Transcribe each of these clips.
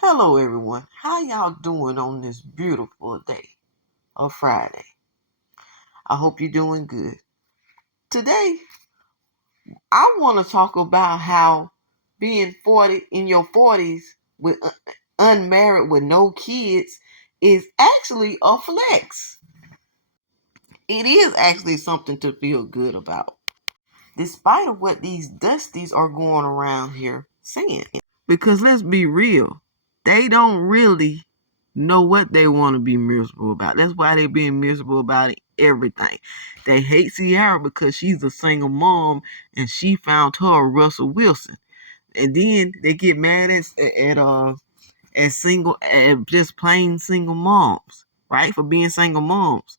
Hello everyone. How y'all doing on this beautiful day of Friday? I hope you're doing good. Today, I want to talk about how being 40 in your 40s with unmarried with no kids is actually a flex. It is actually something to feel good about, despite of what these Dusties are going around here saying. Because let's be real, they don't really know what they want to be miserable about. That's why they being miserable about everything. They hate Ciara because she's a single mom and she found her Russell Wilson. And then they get mad at single at just plain single moms, right? For being single moms.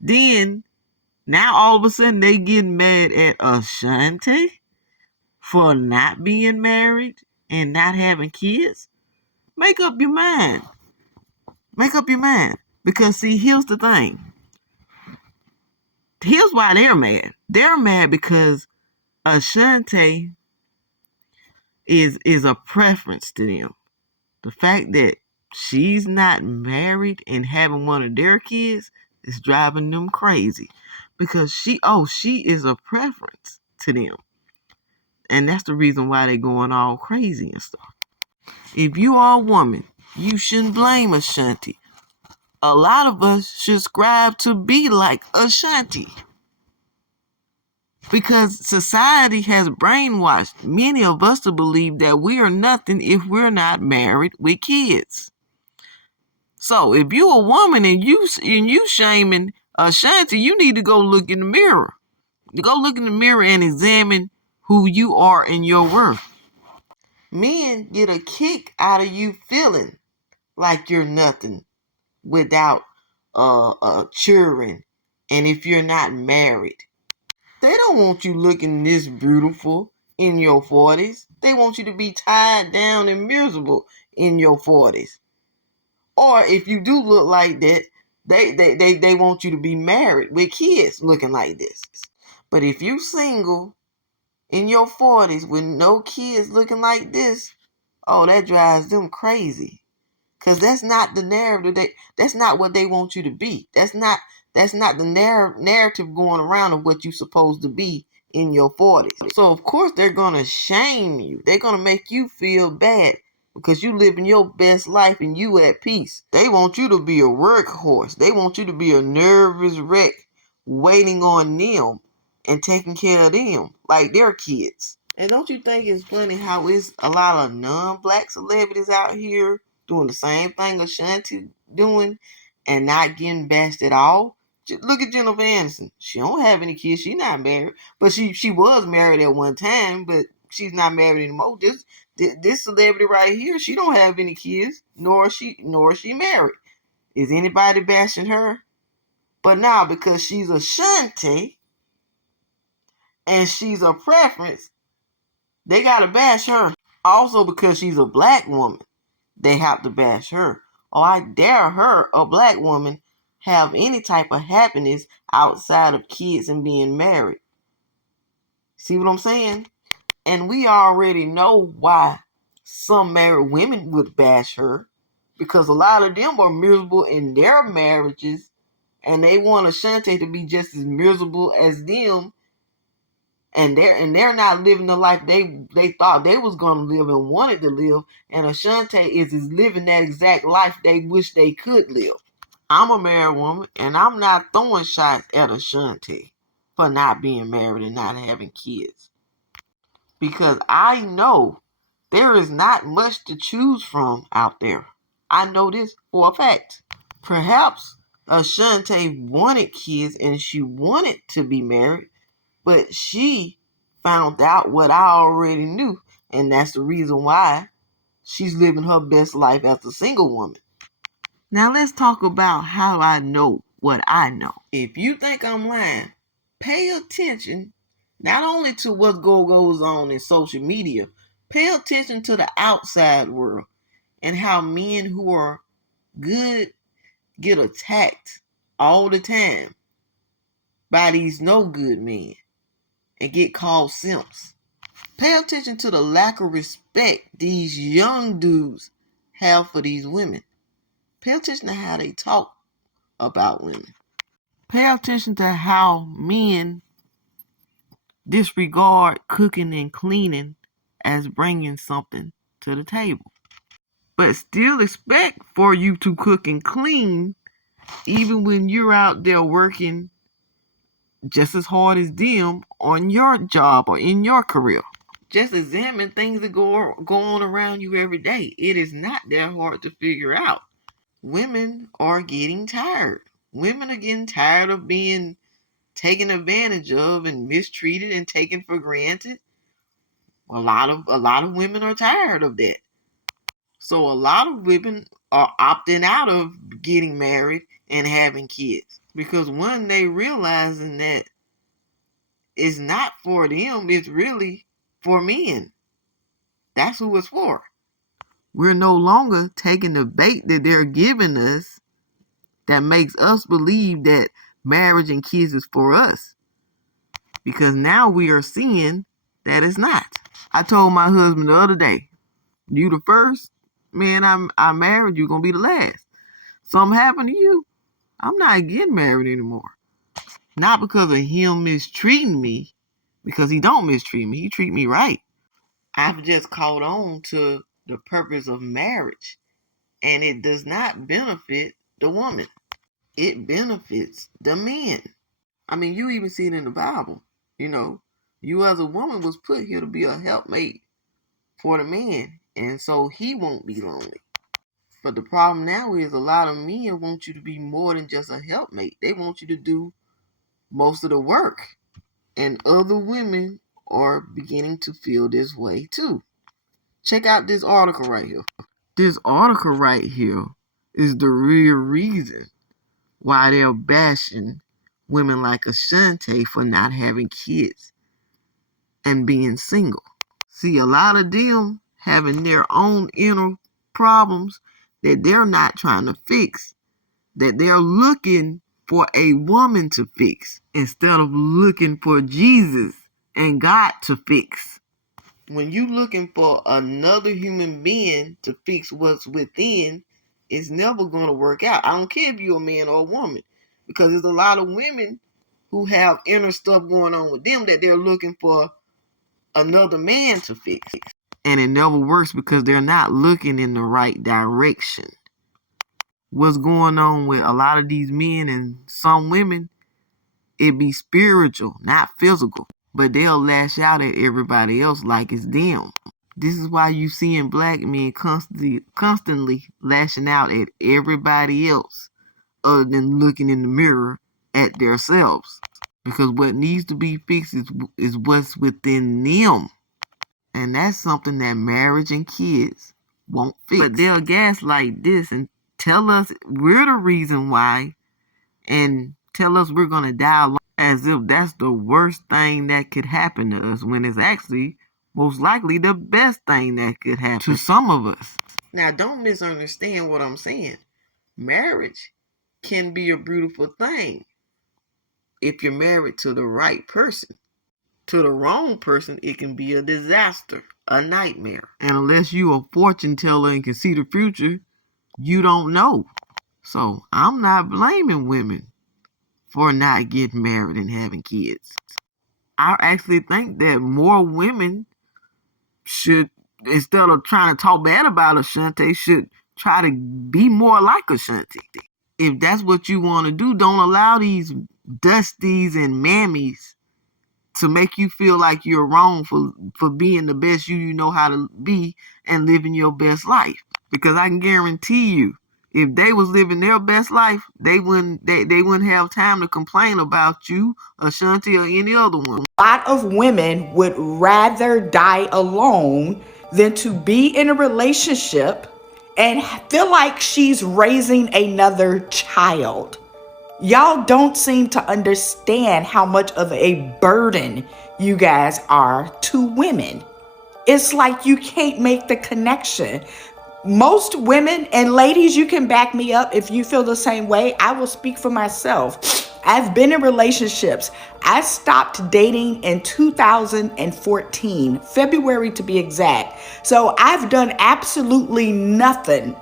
Then now all of a sudden they get mad at Ashanti for not being married and not having kids. Make up your mind. Make up your mind. Because see, here's the thing. Here's why they're mad. They're mad because Ashanti is a preference to them. The fact that she's not married and having one of their kids is driving them crazy. Because she is a preference to them. And that's the reason why they're going all crazy and stuff. If you are a woman, you shouldn't blame Ashanti. A lot of us should strive to be like Ashanti. Because society has brainwashed many of us to believe that we are nothing if we're not married with kids. So if you're a woman and you shaming Ashanti, you need to go look in the mirror. You go look in the mirror and examine who you are and your worth. Men get a kick out of you feeling like you're nothing without children, and if you're not married. They don't want you looking this beautiful in your 40s. They want you to be tied down and miserable in your 40s. Or if you do look like that, they want you to be married with kids looking like this. But if you single in your 40s with no kids looking like this, oh, that drives them crazy. Cause that's not the narrative. That's not what they want you to be. That's not the narrative going around of what you're supposed to be in your 40s. So of course they're gonna shame you. They're gonna make you feel bad because you living your best life and you at peace. They want you to be a workhorse. They want you to be a nervous wreck waiting on them and taking care of them like their kids. And don't you think it's funny how it's a lot of non-black celebrities out here doing the same thing Ashanti doing and not getting bashed at all? Look at Jennifer Aniston. She don't have any kids. She not married, but she was married at one time, but she's not married anymore. This celebrity right here, she don't have any kids, nor is she married. Is anybody bashing her? But now because she's Ashanti and she's a preference, they gotta bash her. Also because she's a black woman, they have to bash her. Or I dare her, a black woman, have any type of happiness outside of kids and being married. See what I'm saying? And we already know why some married women would bash her. Because a lot of them are miserable in their marriages and they want Ashanti to be just as miserable as them, and they're not living the life they thought they was gonna live and wanted to live, and Ashanti is living that exact life they wish they could live. I'm a married woman, and I'm not throwing shots at Ashanti for not being married and not having kids, because I know there is not much to choose from out there. I know this for a fact. Perhaps Ashanti wanted kids and she wanted to be married, but she found out what I already knew, and that's the reason why she's living her best life as a single woman. Now let's talk about how I know what I know. If you think I'm lying, pay attention not only to what goes on in social media, pay attention to the outside world and how men who are good get attacked all the time by these no good men and get called simps. Pay attention to the lack of respect these young dudes have for these women. Pay attention to how they talk about women. Pay attention to how men disregard cooking and cleaning as bringing something to the table, but still expect for you to cook and clean even when you're out there working just as hard as them on your job or in your career. Just examine things that go on around you every day. It is not that hard to figure out. Women are getting tired. Women are getting tired of being taken advantage of and mistreated and taken for granted. A lot of women are tired of that. So a lot of women are opting out of getting married and having kids because one, they realizing that it's not for them, it's really for men. That's who it's for. We're no longer taking the bait that they're giving us that makes us believe that marriage and kids is for us. Because now we are seeing that it's not. I told my husband the other day, you the first man I married, you're going to be the last. Something happened to you, I'm not getting married anymore. Not because of him mistreating me, because he don't mistreat me. He treat me right. I've just caught on to the purpose of marriage. And it does not benefit the woman. It benefits the men. I mean, you even see it in the Bible. You know, you as a woman was put here to be a helpmate for the man. And so he won't be lonely. But the problem now is a lot of men want you to be more than just a helpmate. They want you to do most of the work. And other women are beginning to feel this way too. Check out this article right here. This article right here is the real reason why they're bashing women like Ashanti for not having kids and being single. See, a lot of them having their own inner problems that they're not trying to fix, that they're looking for a woman to fix instead of looking for Jesus and God to fix. When you looking for another human being to fix what's within, it's never going to work out. I don't care if you're a man or a woman, because there's a lot of women who have inner stuff going on with them that they're looking for another man to fix. And it never works because they're not looking in the right direction. What's going on with a lot of these men and some women, it be spiritual, not physical. But they'll lash out at everybody else like it's them. This is why you seeing black men constantly lashing out at everybody else other than looking in the mirror at themselves. Because what needs to be fixed is what's within them. And that's something that marriage and kids won't fix. But they'll gaslight this and tell us we're the reason why and tell us we're going to die alone as if that's the worst thing that could happen to us when it's actually most likely the best thing that could happen to some of us. Now, don't misunderstand what I'm saying. Marriage can be a beautiful thing if you're married to the right person. To the wrong person, it can be a disaster, a nightmare. And unless you're a fortune teller and can see the future, you don't know. So I'm not blaming women for not getting married and having kids. I actually think that more women should, instead of trying to talk bad about Ashanti, should try to be more like Ashanti. If that's what you want to do, don't allow these Dusties and Mammies to make you feel like you're wrong for being the best you know how to be and living your best life. Because I can guarantee you, if they was living their best life, they wouldn't have time to complain about you, Ashanti, or any other one. A lot of women would rather die alone than to be in a relationship and feel like she's raising another child. Y'all don't seem to understand how much of a burden you guys are to women. It's like you can't make the connection. Most women, and ladies, you can back me up if you feel the same way. I will speak for myself. I've been in relationships. I stopped dating in 2014, February to be exact. So I've done absolutely nothing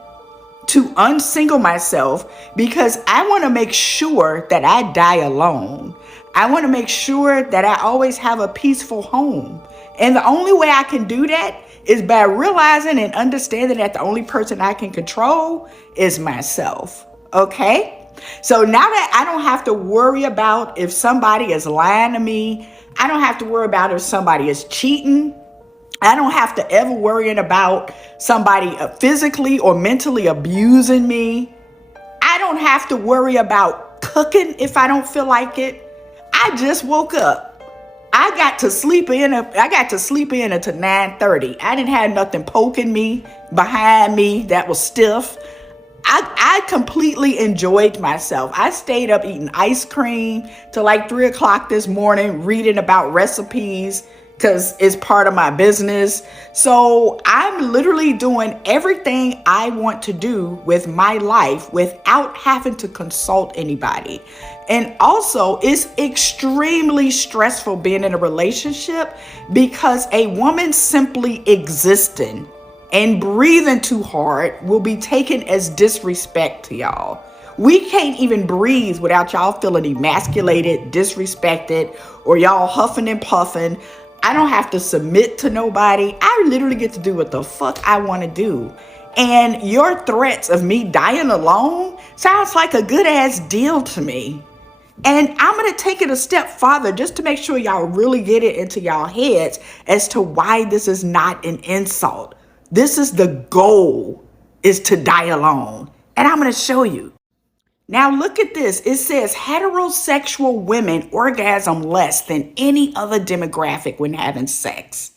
to unsingle myself because I want to make sure that I die alone. I want to make sure that I always have a peaceful home. And the only way I can do that is by realizing and understanding that the only person I can control is myself. Okay? So now that I don't have to worry about if somebody is lying to me, I don't have to worry about if somebody is cheating. I don't have to ever worrying about somebody physically or mentally abusing me. I don't have to worry about cooking if I don't feel like it. I just woke up. I got to sleep in until 9:30. I didn't have nothing poking me behind me that was stiff. I completely enjoyed myself. I stayed up eating ice cream till like 3 o'clock this morning, reading about recipes because it's part of my business. So I'm literally doing everything I want to do with my life without having to consult anybody. And also, it's extremely stressful being in a relationship because a woman simply existing and breathing too hard will be taken as disrespect to y'all. We can't even breathe without y'all feeling emasculated, disrespected, or y'all huffing and puffing. I don't have to submit to nobody. I literally get to do what the fuck I want to do. And your threats of me dying alone sounds like a good ass deal to me. And I'm going to take it a step farther just to make sure y'all really get it into y'all heads as to why this is not an insult. This is the goal, is to die alone. And I'm going to show you. Now look at this. It says heterosexual women orgasm less than any other demographic when having sex.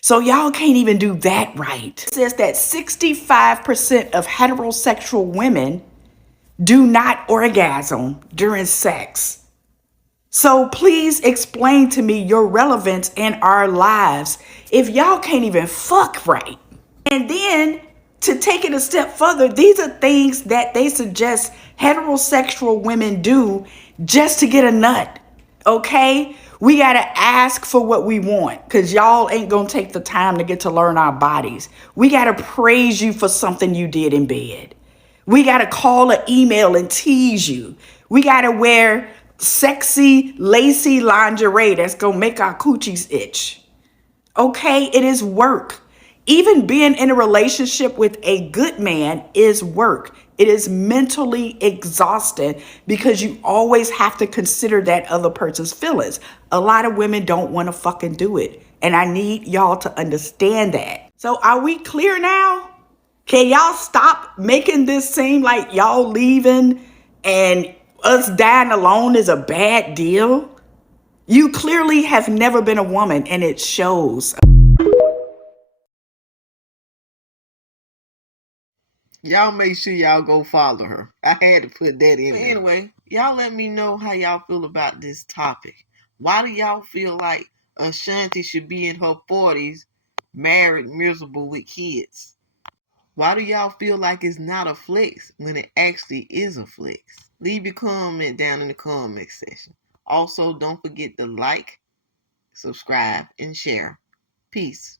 So y'all can't even do that right. It says that 65% of heterosexual women do not orgasm during sex. So please explain to me your relevance in our lives if y'all can't even fuck right. And then to take it a step further, these are things that they suggest heterosexual women do just to get a nut. Okay? We got to ask for what we want because y'all ain't going to take the time to get to learn our bodies. We got to praise you for something you did in bed. We got to call or email and tease you. We got to wear sexy, lacy lingerie that's going to make our coochies itch. Okay, it is work. Even being in a relationship with a good man is work. It is mentally exhausting because you always have to consider that other person's feelings. A lot of women don't want to fucking do it. And I need y'all to understand that. So are we clear now? Can y'all stop making this seem like y'all leaving and us dying alone is a bad deal? You clearly have never been a woman and it shows. Y'all make sure y'all go follow her. I had to put that in there. Anyway, y'all let me know how y'all feel about this topic. Why do y'all feel like Ashanti should be in her 40s, married, miserable with kids? Why do y'all feel like it's not a flex when it actually is a flex? Leave your comment down in the comment section. Also, don't forget to like, subscribe, and share. Peace.